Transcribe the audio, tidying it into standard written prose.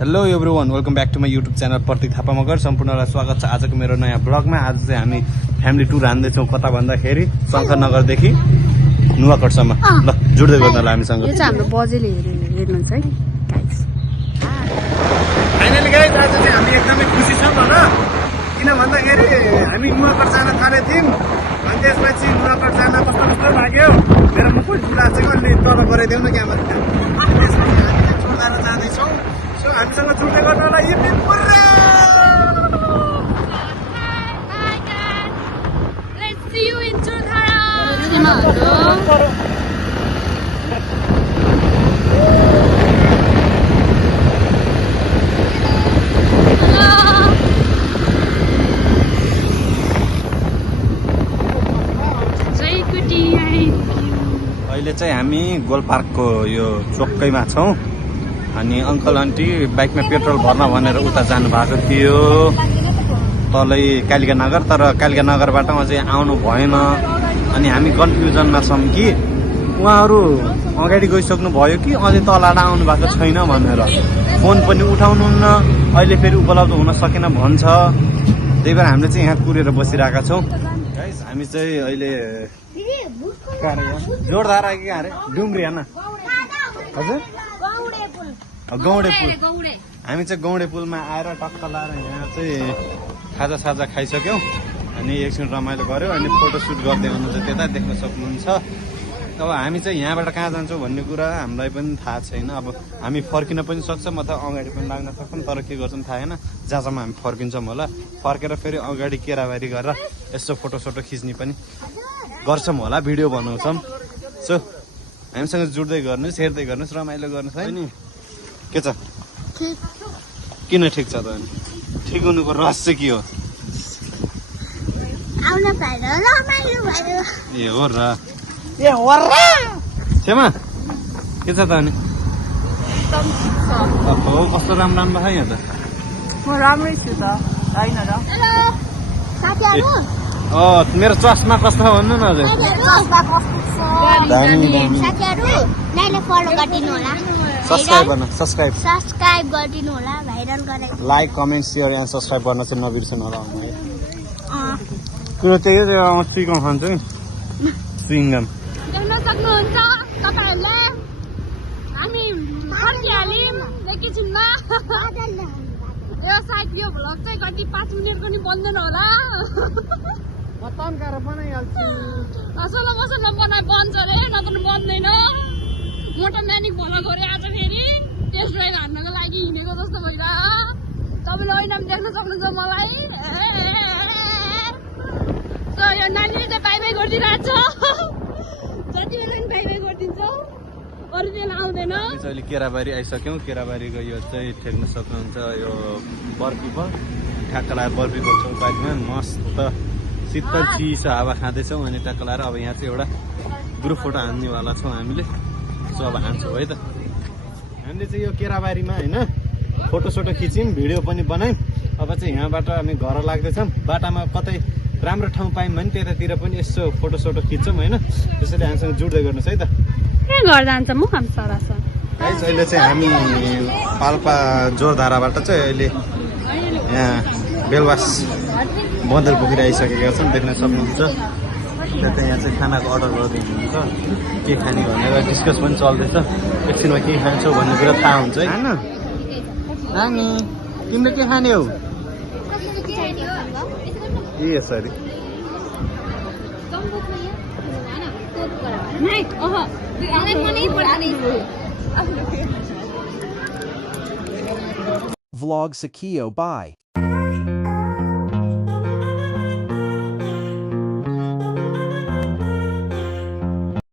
Hello everyone welcome back to my YouTube channel Prateek Thapa Magar सम्पूर्णलाई स्वागत छ आजको मेरो नयाँ ब्लगमा। आज चाहिँ हामी फ्यामिली टुर हान्दैछौँ कता भन्दाखेरि शङ्करनगरदेखि नुवाकोटसम्म। ल जुड्दै गर्नु होला हामीसँग। यो चाहिँ हाम्रो बजेले हेर्नुहुन्छ है गाइस। फाइनली गाइस आज चाहिँ हामी एकदमै खुसी छौँ होइन, किन भन्दाखेरि हामी नुवाकोट जान थालेको थियौँ अनि त्यसपछि नुवाकोट जान कस्तो कस्तो लाग्यो। मेरो मुख ठुला चाहिँ अलि तल गराइदेऊ न क्यामेरा। त्यसपछि हामी चाहिँ जोरदार जाँदैछौँ। सो हामीसँग जुट्दै गर्नु होला। Let's see you in Jodhara. अहिले चाहिँ हामी गोलपार्कको यो चोकैमा छौँ अनि अङ्कल आन्टी बाइकमा पेट्रोल भर्न भनेर उता जानु भएको थियो तलै कालिका नगर। तर कालिका नगरबाट अझै आउनु भएन अनि हामी कन्फ्युजनमा छौँ कि उहाँहरू अगाडि गइसक्नु भयो कि अझै तलबाट आउनु भएको छैन भनेर। फोन पनि उठाउनुहुन्न, अहिले फेरि उपलब्ध हुन सकेन भन्छ। त्यही भएर हामीले चाहिँ यहाँ कुरेर बसिरहेका छौँ। गाइस हामी चाहिँ अहिले जोरदार कि अरे डुम्री होइन हजुर गौडे पुल। हामी चाहिँ गौडे पुलमा आएर टक्क लाएर यहाँ चाहिँ खाजा खाइसक्यौँ अनि एकछिन रमाइलो गऱ्यौँ अनि फोटोसुट गर्दै हुनुहुन्छ त्यता देख्न सक्नुहुन्छ। अब हामी चाहिँ यहाँबाट कहाँ जान्छौँ भन्ने कुरा हामीलाई पनि थाहा छैन। अब हामी फर्किन पनि सक्छौँ अथवा अगाडि पनि लाग्न सक्छौँ, तर के गर्छौँ थाहा छैन। जहाँसम्म हामी फर्किन्छौँ होला, फर्केर फेरि अगाडि केराबारी गरेर यसो फोटोसोटो खिच्ने पनि गर्छौँ होला, भिडियो बनाउँछौँ। सो हामीसँग जुट्दै गर्नुहोस्, हेर्दै गर्नुहोस्, रमाइलो गर्नुहोस् है नि। के छ किन ठिक छ त? ठिक हुनुको रहस्य के हो? ए हो र छेमा के छ त अनि? कस्तो राम्रो छ यहाँ त। म राम्रै छु त हैन र। मेरो चस्मा कस्तो भन्नु न हजुर। सब्स्क्राइब गरिदिनु होला, भाइरल गराइ। Like comment share and subscribe गर्न चाहिँ नबिर्सनु होला। कुरो त्यही हो, स्विगम खान्छु नि, स्विङ्गम। देख्न सक्नुहुन्छ तपाईहरुले हामी फर्किहाल्यौं एकैछिनमा। यो सायद यो भ्लग चाहिँ कति 5 मिनेटको नि बन्दैन होला। म तन्काएर बनाइहाल्छु। मसला बनाइ बन्छ रे, नत्र बन्दैन। मोटो नानी भला गरे आज फेरि टेस्ट ड्राइभ हान्नको लागि हिँडेको जस्तो भइरह। तपाईँले ऐनामा देख्न सक्नुहुन्छ मलाई। यो नानीले चाहिँ बाई बाई गरिदिरहेको छ। जति बेला पनि बाई बाई गरिदिन्छौँ, अरू बेला आउँदैन। अहिले केराबारी आइसक्यौँ। केराबारीको यो चाहिँ ठेक्न सक्नुहुन्छ यो बर्फीको ठ्याक्क लगाएर बर्फीको छेउपारीमा मस्त शीतल चिसो हावा खाँदैछौँ अनि ट्याक्क लगाएर अब यहाँ चाहिँ एउटा ग्रुप फोटो हान्नेवाला छौँ हामीले। सो अब हान्छौँ है त। हामीले चाहिँ यो केराबारीमा होइन फोटोसोटो खिच्यौँ, भिडियो पनि बनायौँ। अब चाहिँ यहाँबाट हामी घर लाग्दैछौँ। बाटामा कतै राम्रो ठाउँ पायौँ भने त्यतातिर पनि यसो फोटोसोटो खिच्छौँ होइन। त्यसैले हामीसँग जुट्दै गर्नुहोस् है त। घर जान्छ म हामी सरासर। अहिले चाहिँ हामी पाल्पा जोरधाराबाट चाहिँ अहिले यहाँ बेलवास बन्दर पुगेर आइसकेका छौँ, देख्न सक्नुहुन्छ। त्यता यहाँ चाहिँ खानाको अर्डर गर्दै हुनुहुन्छ, के खाने भनेर डिस्कस पनि चल्दैछ। एकछिनमा के खान्छौ भन्ने कुरा थाहा हुन्छ है। नानी तिमीले के खाने हो? ए सरी Vlog Sakio by